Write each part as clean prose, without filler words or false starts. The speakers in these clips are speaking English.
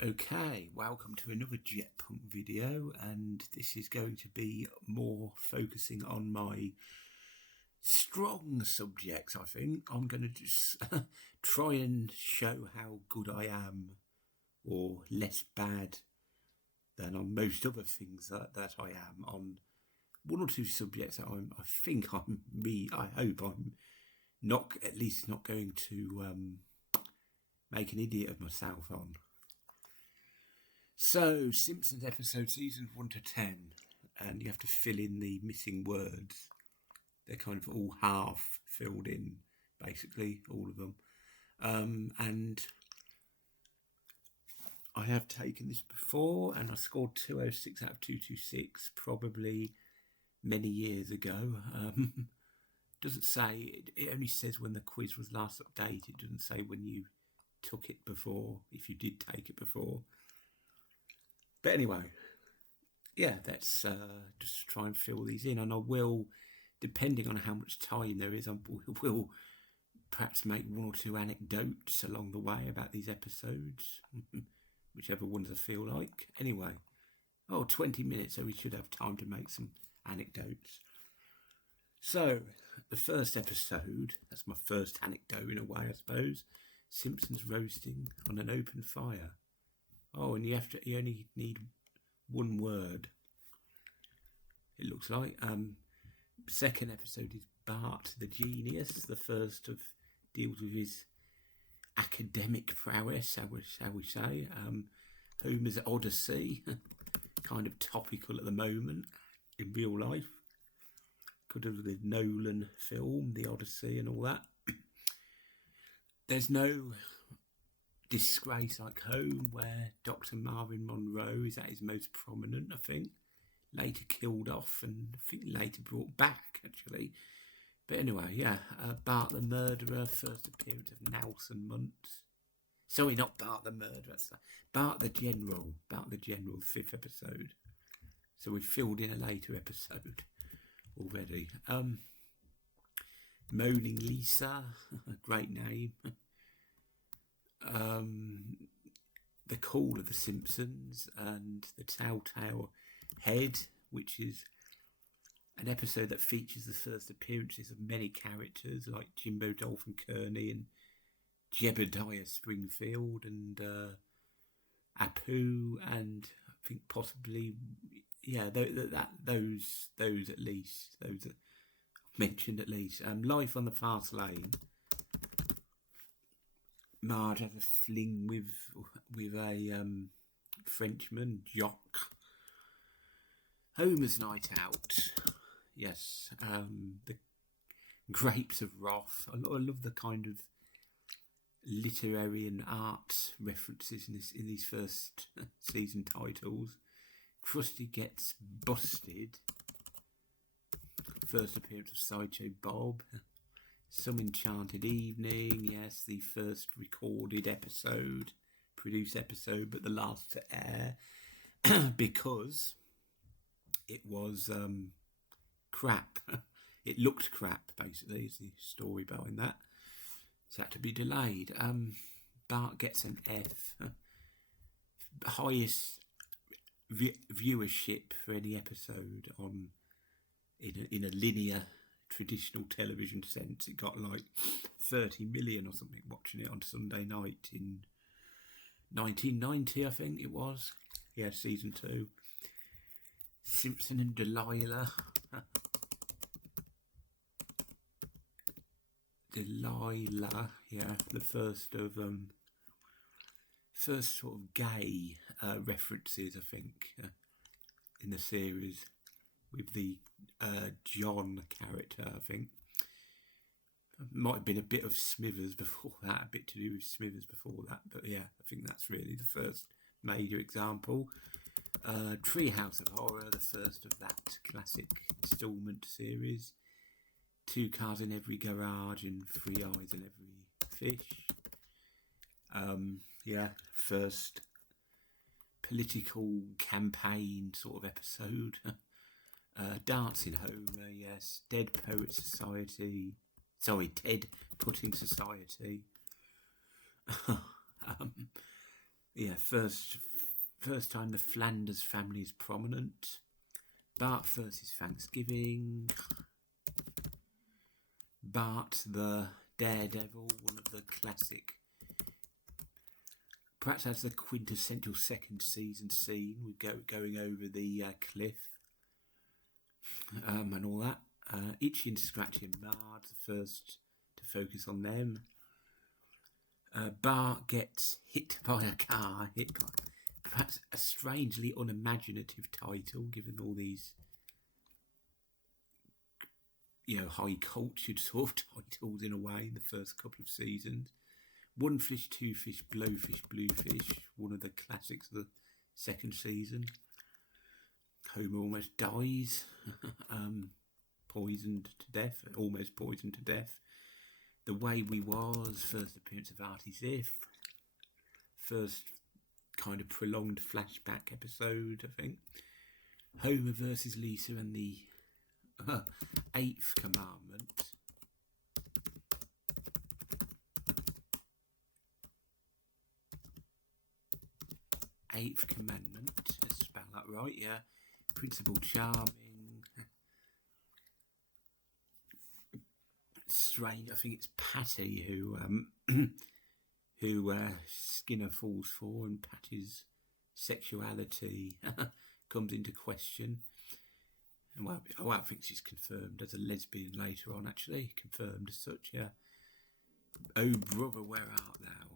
Okay, welcome to another JetPunk video, and this is going to be more focusing on my strong subjects. I think I'm going to just try and show how good I am, or less bad than on most other things that I am on one or two subjects that I hope I'm not, at least not going to make an idiot of myself on. So, Simpsons episode seasons 1 to 10, and you have to fill in the missing words. They're kind of all half filled in, basically, all of them. And I have taken this before, and I scored 206 out of 226, probably many years ago. Doesn't say, it only says when the quiz was last updated. It doesn't say when you took it before, if you did take it before. But anyway, yeah, let's just try and fill these in. And I will, depending on how much time there is, I will perhaps make one or two anecdotes along the way about these episodes, whichever ones I feel like. Anyway, 20 minutes, so we should have time to make some anecdotes. So, the first episode, that's my first anecdote in a way, I suppose. Simpsons roasting on an open fire. Oh, and you only need one word, it looks like. Second episode is Bart the Genius. The first deals with his academic prowess, shall we say. Homer's Odyssey, kind of topical at the moment in real life. Could have the Nolan film, The Odyssey and all that. There's no disgrace like home, where Dr. Marvin Monroe is at his most prominent, I think. Later killed off, and I think later brought back, actually. But anyway, yeah, Bart the Murderer, first appearance of Nelson Muntz. Sorry, not Bart the Murderer, Bart the General, 5th episode. So we've filled in a later episode already. Moaning Lisa, a great name. The Call of the Simpsons, and the Telltale Head, which is an episode that features the first appearances of many characters like Jimbo Dolphin Kearney and Jebediah Springfield and Apu, and I think possibly, yeah, those at least, those that I've mentioned at least. Life on the Fast Lane. Marge has a fling with a Frenchman, Jock. Homer's Night Out. Yes. The Grapes of Wrath. I love the kind of literary and art references in these first season titles. Krusty Gets Busted. First appearance of Sideshow Bob. Some Enchanted Evening, yes, the first recorded episode, produced episode, but the last to air, because it was crap. It looked crap, basically, is the story behind that. So it had to be delayed. Bart gets an F. Highest viewership for any episode in a linear traditional television sense. It got like 30 million or something watching it on Sunday night in 1990, I think it was. Yeah, season 2. Simpson and Delilah. Delilah, yeah, the first sort of gay references, I think, in the series, with the John character, I think. Might have been a bit of Smithers before that, a bit to do with Smithers before that, but yeah, I think that's really the first major example. Treehouse of Horror, the first of that classic installment series. 2 Cars in Every Garage and 3 Eyes in Every Fish. Yeah, first political campaign sort of episode. Dancing Homer, yes. Dead Poet Society. Sorry, Ted Pudding Society. Yeah, first time the Flanders family is prominent. Bart versus Thanksgiving. Bart the Daredevil, one of the classic, perhaps as the quintessential second season scene with going over the cliff and all that. Itchy and Scratchy and Marge, the first to focus on them. Bart gets hit by a car, perhaps a strangely unimaginative title, given all these, high cultured sort of titles in a way in the first couple of seasons. One Fish, Two Fish, Blowfish, Bluefish, one of the classics of the second season. Homer almost dies, poisoned to death, almost poisoned to death. The Way We Was, first appearance of Artie Ziff, first kind of prolonged flashback episode, I think. Homer versus Lisa and the Eighth Commandment. Eighth Commandment, let's spell that right, yeah. Principal Charming. Strange, I think it's Patty who Skinner falls for, and Patty's sexuality comes into question. And well, I think she's confirmed as a lesbian later on, actually. Confirmed as such, yeah. Oh, brother, where art thou?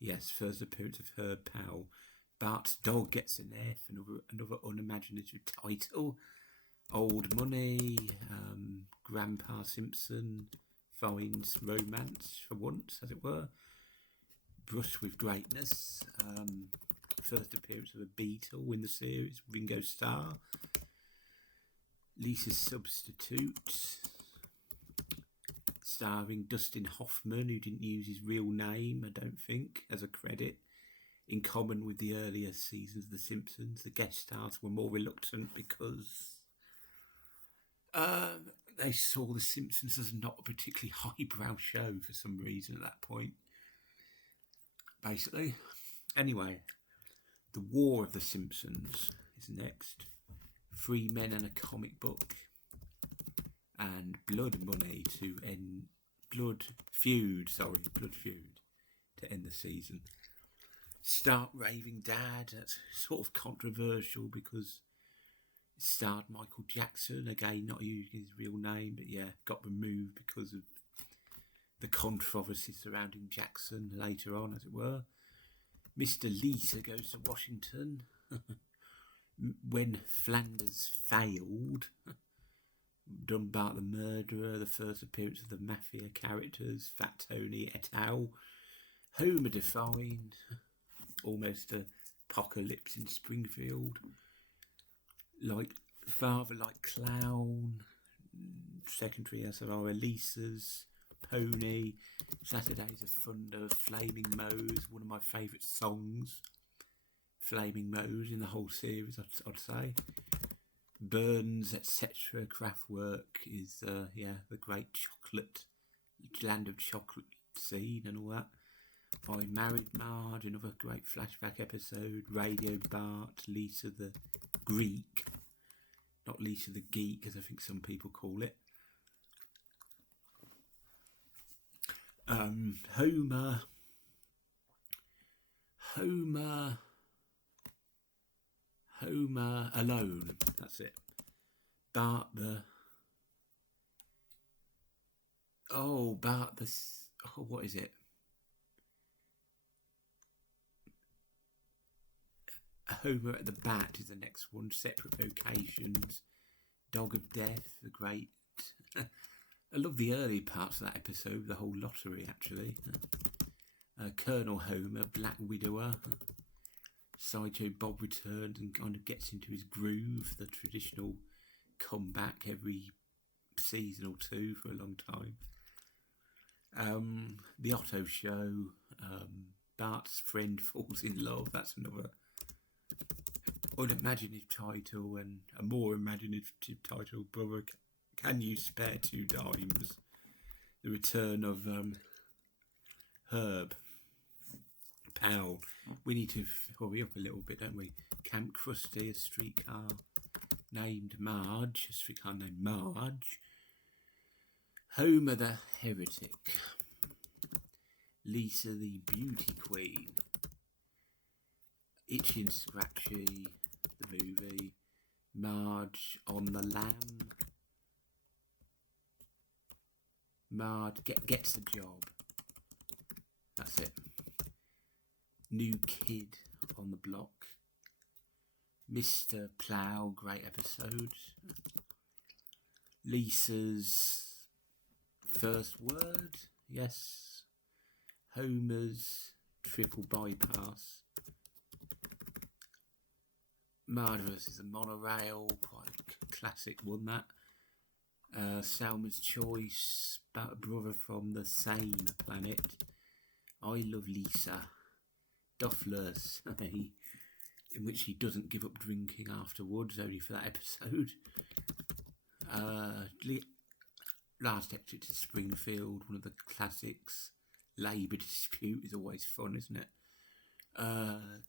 Yes, first appearance of Herb Powell. Bart's dog gets an F, another unimaginative title. Old Money, Grandpa Simpson finds romance for once, as it were. Brush with Greatness, first appearance of a Beatle in the series, Ringo Starr. Lisa's Substitute, starring Dustin Hoffman, who didn't use his real name, I don't think, as a credit. In common with the earlier seasons of The Simpsons, the guest stars were more reluctant because they saw The Simpsons as not a particularly highbrow show for some reason at that point. Basically. Anyway, The War of the Simpsons is next. 3 Men and a Comic Book. And Blood Feud to end the season. Start Raving Dad, that's sort of controversial because it starred Michael Jackson, again not using his real name, but yeah, got removed because of the controversy surrounding Jackson later on, as it were. Mr. Lisa Goes to Washington. When Flanders Failed. Done Bart the Murderer, the first appearance of the Mafia characters, Fat Tony et al. Homer Defined. Almost a apocalypse in Springfield. Like Father Like Clown, Secondary SRR Lisa's, Pony, Saturdays of Thunder, Flaming Moe's, one of my favourite songs, Flaming Moe's in the whole series, I'd say. Burns, etc. Kraftwerk is, the great chocolate, land of chocolate scene and all that. I Married Marge, another great flashback episode. Radio Bart, Lisa the Greek, not Lisa the Geek as I think some people call it. Homer Alone, that's it. Bart the what is it? Homer at the Bat is the next one. Separate Locations. Dog of Death, the great. I love the early parts of that episode, the whole lottery actually. Colonel Homer, Black Widower. Sideshow Bob returns and kind of gets into his groove, the traditional comeback every season or two for a long time. The Otto Show, Bart's Friend Falls in Love, that's another unimaginative title, and a more imaginative title, Brother, Can You Spare 2 Dimes? The return of Herb. hell. We need to hurry up a little bit, don't we? Camp Krusty, a streetcar named Marge. A streetcar named Marge. Homer the Heretic. Lisa the Beauty Queen. Itchy and Scratchy, the movie. Marge on the Lam. Marge gets the job. That's it. New Kid on the Block. Mr. Plough, great episode. Lisa's First Word, yes. Homer's Triple Bypass. Marge vs. the Monorail, quite a classic one that. Salma's Choice, about a brother from the same planet. I Love Lisa. Dufflers, in which he doesn't give up drinking afterwards, only for that episode. Last exit to Springfield, one of the classics. Labour dispute is always fun, isn't it?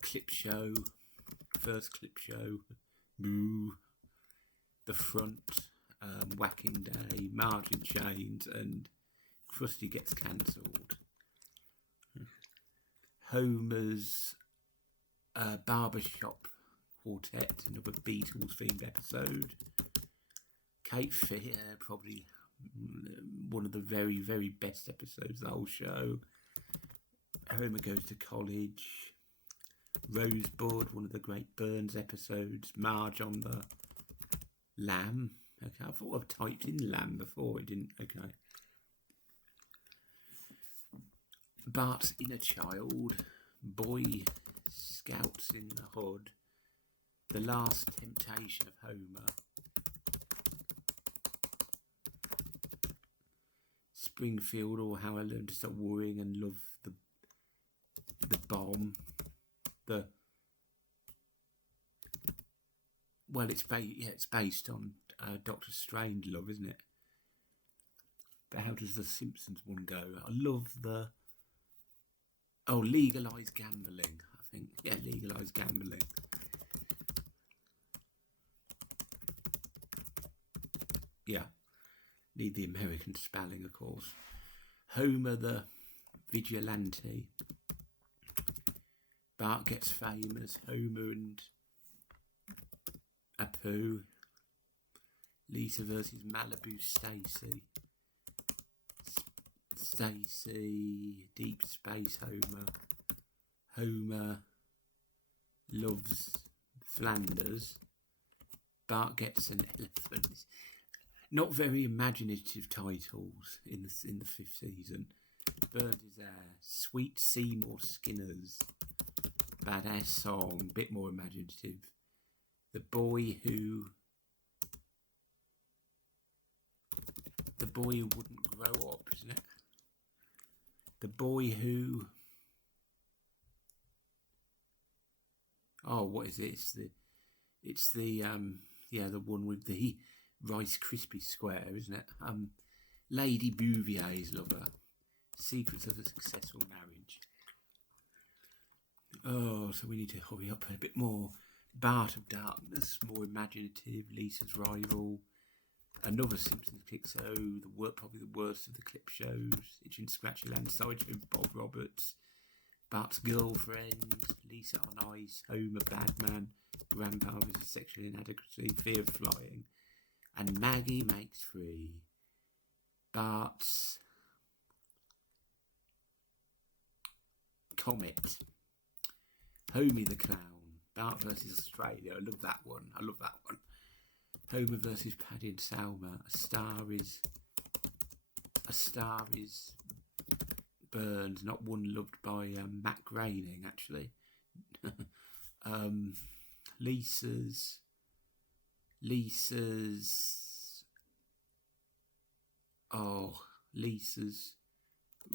Clip show, first clip show, Moo, The Front, Whacking Day, Marge in Chains, and Krusty Gets Cancelled. Homer's Barbershop Quartet, another Beatles themed episode. Cape Fear, probably one of the very, very best episodes of the whole show. Homer Goes to College. Rosebud, one of the great Burns episodes. Marge on the Lamb. Okay, I thought I've typed in Lamb before, it didn't. Okay. Bart's Inner Child. Boy Scouts in the Hood. The Last Temptation of Homer. Springfield, or How I Learned to Stop Worrying and Love the Bomb. It's based on Doctor Strangelove, isn't it? But how does the Simpsons one go? I love the Legalised Gambling, I think. Yeah, Legalised Gambling. Yeah. Need the American spelling, of course. Homer the Vigilante. Bart Gets Famous. Homer and Apu. Lisa versus Malibu Stacy. Stacy, Deep Space Homer. Homer loves Flanders. Bart Gets an Elephant. Not very imaginative titles in the fifth season. Bird is there. Sweet Seymour Skinner's badass song, bit more imaginative. The boy who wouldn't grow up, isn't it? The boy who. Oh, what is it? It's the one with the Rice Krispie square, isn't it? Lady Bouvier's lover. Secrets of a Successful Marriage. Oh, so we need to hurry up a bit more. Bart of Darkness, more imaginative. Lisa's Rival. Another Simpsons clip show. Probably the worst of the clip shows. Itchy and Scratchy Land Sideshow. Bob Roberts. Bart's Girlfriend. Lisa on Ice. Homer Badman. Grandpa versus Sexual Inadequacy. Fear of Flying. And Maggie Makes Free. Bart's Comet. Homie the Clown. Bart versus Australia. I love that one. Homer versus Paddy and Salma. A Star is Burns, not one loved by Matt Groening, actually. Lisa's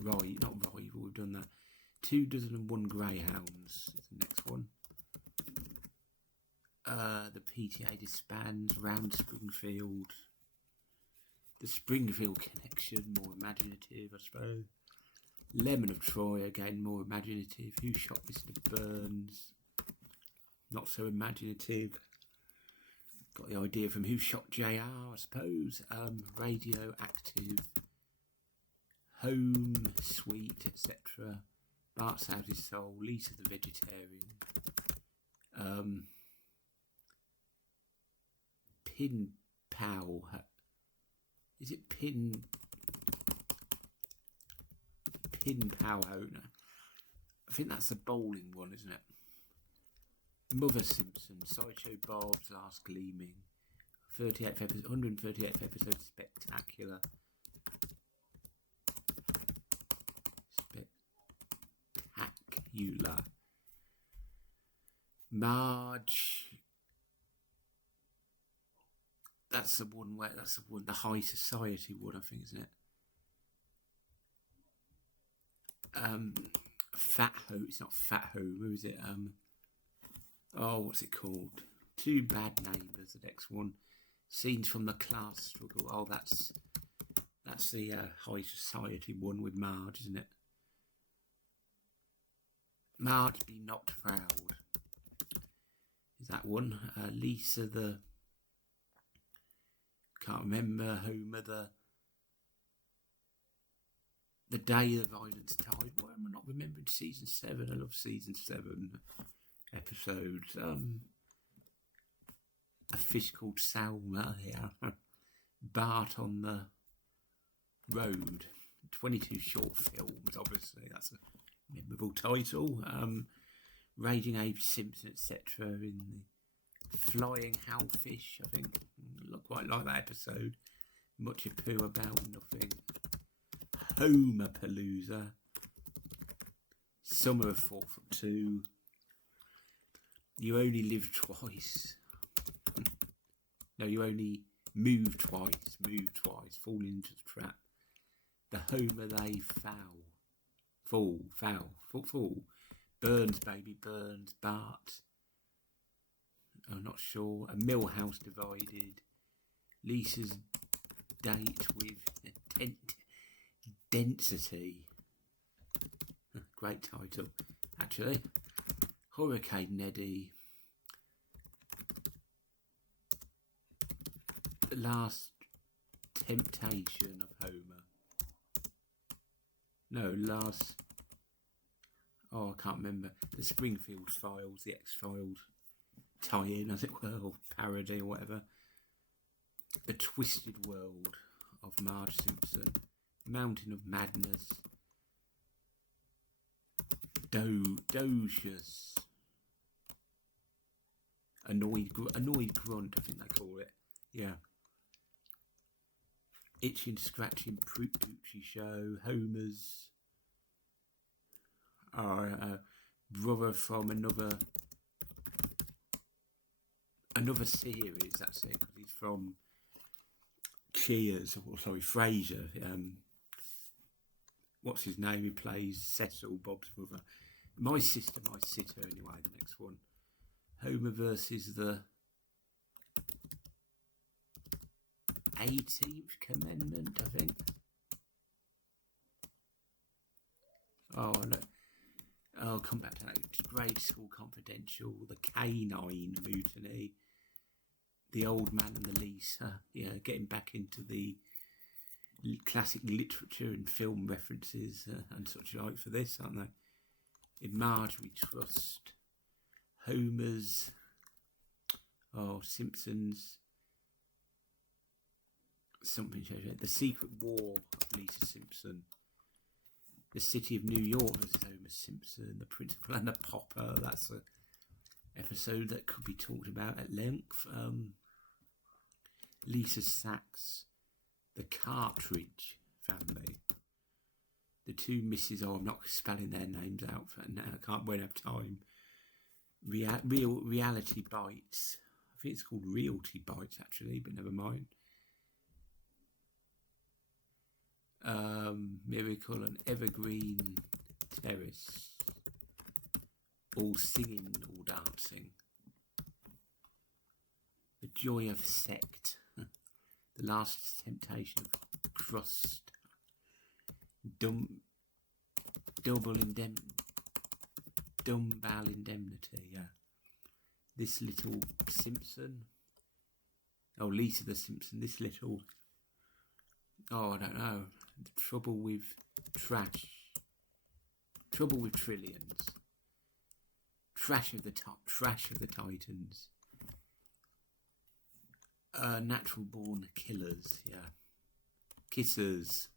right, not rival, we've done that. 201 Greyhounds is the next one. The PTA disbands. Round Springfield. The Springfield Connection, more imaginative, I suppose. Lemon of Troy, again, more imaginative. Who Shot Mr. Burns? Not so imaginative. Got the idea from Who Shot JR, I suppose. Radioactive. Home, Sweet, etc. Bart's Out His Soul. Lisa the Vegetarian. Pin Pow. Is it Pin Pow Owner? I think that's the bowling one, isn't it? Mother Simpson, Sideshow Bob's Last Gleaming, 138th episode, Spectacular. Spectacular. Marge. That's the one, the High Society one, I think, isn't it? Fat Ho, it's not Fat Homer, is it? Oh, what's it called? Two Bad Neighbours, the next one. Scenes from the Class Struggle. Oh, that's the High Society one with Marge, isn't it? Marge Be Not Proud. Is that one? Lisa the... Can't remember. Homer the Day the Violence Tide. Why am I not remembering season 7? I love season 7 episodes. A Fish Called Salma. Yeah. Bart on the Road. 22 short films. Obviously, that's a memorable title. Raging Abe Simpson, etc. In the Flying Howfish, I think. Look quite like that episode. Much ado about nothing. Homer Palooza. Summer of 4'2". You Only Live Twice. No, you only move twice. Fall into the trap. The Homer They Fall. Fall. Burns, Baby Burns. Bart. I'm not sure. A Millhouse Divided. Lisa's Date with Density. Great title, actually. Hurricane Neddy. The Last Temptation of Homer. No, last... Oh, I can't remember. The Springfield Files, the X-Files tie-in, as it were, or parody or whatever. The Twisted World of Marge Simpson. Mountain of Madness. Docious. Annoyed Grunt, I think they call it. Yeah. Itching, Scratching, Poochie Show. Homer's. Brother from another series, that's it, 'cause he's from Cheers, or sorry, Frasier. What's his name? He plays Cecil, Bob's brother. My Sister, My Sitter, anyway, the next one. Homer versus the 18th Commandment, I think. Oh, look. I'll come back to that. Grade School Confidential, The Canine Mutiny, The Old Man and the Lisa. Yeah, getting back into the classic literature and film references and such like for this, aren't they? In Marge We Trust. Homer's. Oh, Simpsons. Something. The Secret War of Lisa Simpson. The City of New York versus Homer Simpson, The Principal and the Pauper. That's an episode that could be talked about at length. Lisa Sachs, The Cartridge Family. The two Misses, I'm not spelling their names out for now, won't have time. Reality Bites. I think it's called Realty Bites actually, but never mind. Miracle on Evergreen Terrace. All singing, all dancing. The Joy of Sect. The Last Temptation of Crust. Dumbbell Indemnity, yeah. This little Simpson. Oh, Lisa the Simpson. This little... Oh, I don't know. Trouble with trash. Trouble with trillions. Trash of the Titans. Natural born killers, yeah. Kissers.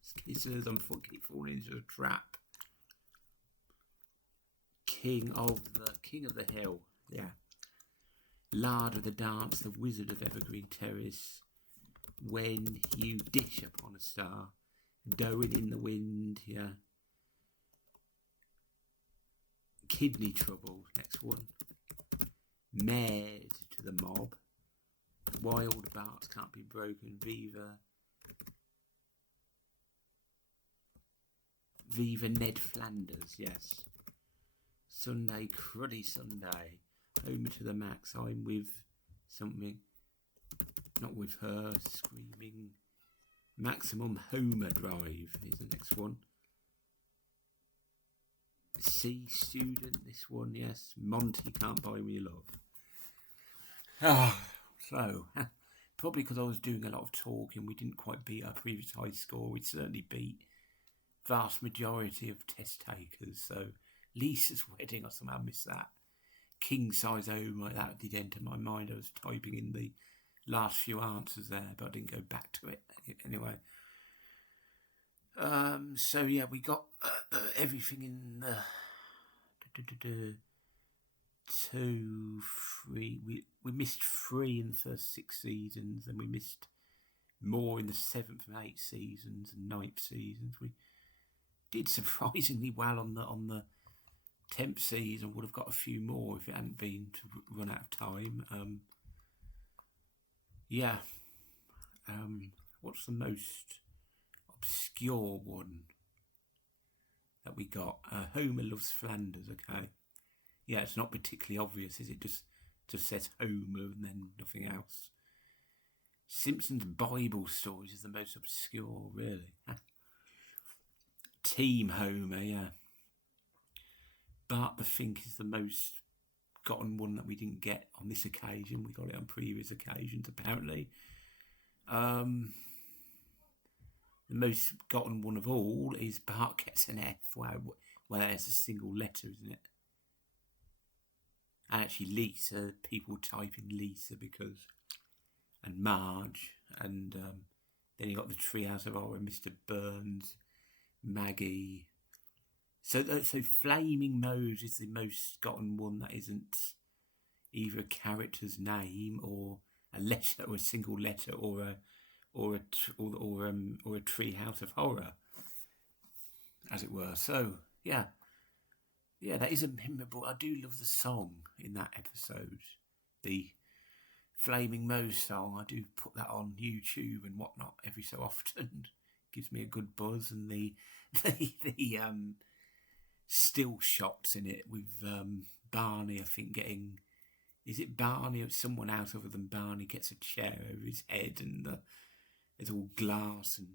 I'm keep falling into a trap. King of the Hill, yeah. Lard of the Dance, the Wizard of Evergreen Terrace. When you dish upon a star. Doing in the Wind, yeah. Kidney Trouble, next one. Mared to the Mob. Wild Barks Can't Be Broken. Viva Ned Flanders, yes. Sunday, Cruddy Sunday. Homer to the Max. I'm with something. Not with her. Screaming. Maximum Homer Drive is the next one. C Student, this one, yes. Monty Can't Buy Me Love. So, probably because I was doing a lot of talking, we didn't quite beat our previous high score. We certainly beat vast majority of test takers. So, Lisa's Wedding, I somehow missed that. King Size Homer, that did enter my mind. I was typing in the last few answers there, but I didn't go back to it anyway. So yeah, we got everything in the 2, 3. We missed 3 in the first 6 seasons, and we missed more in the 7th and 8th seasons and 9th seasons. We did surprisingly well on the 10th season. Would have got a few more if it hadn't been to run out of time. What's the most obscure one that we got? Homer Loves Flanders. Okay, yeah, it's not particularly obvious, is it? Just says Homer and then nothing else. Simpsons Bible Stories is the most obscure, really. Team Homer, yeah. Bart the Fink is the most gotten one that we didn't get on this occasion. We got it on previous occasions, apparently. The most gotten one of all is Bart Gets an F. Wow, well, that's a single letter, isn't it? And actually Lisa, people type in Lisa because... And Marge, and then you got the Treehouse of Horror, Mr. Burns, Maggie. So Flaming Moe's is the most gotten one that isn't either a character's name or a letter, or a single letter, or a Treehouse of Horror, as it were. So yeah, that is a memorable. I do love the song in that episode, the Flaming Moe song. I do put that on YouTube and whatnot every so often. Gives me a good buzz, and the still shots in it with Barney, I think, getting... Is it Barney or someone else other than Barney gets a chair over his head, and there's all glass and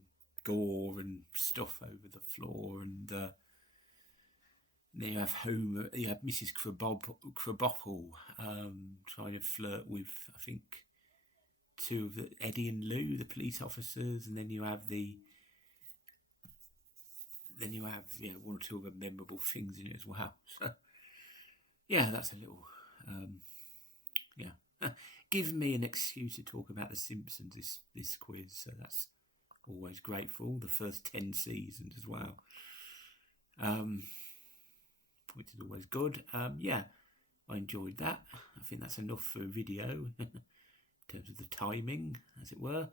gore and stuff over the floor, and then you have Homer, you have Mrs. Krabappel trying to flirt with, I think, 2 of Eddie and Lou, the police officers, and then you have 1 or 2 other memorable things in it as well. So yeah, that's a little give me an excuse to talk about The Simpsons this quiz, so that's always grateful. The first 10 seasons as well, which is always good. I enjoyed that. I think that's enough for a video in terms of the timing, as it were.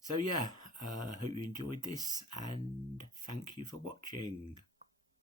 So yeah, hope you enjoyed this, and thank you for watching.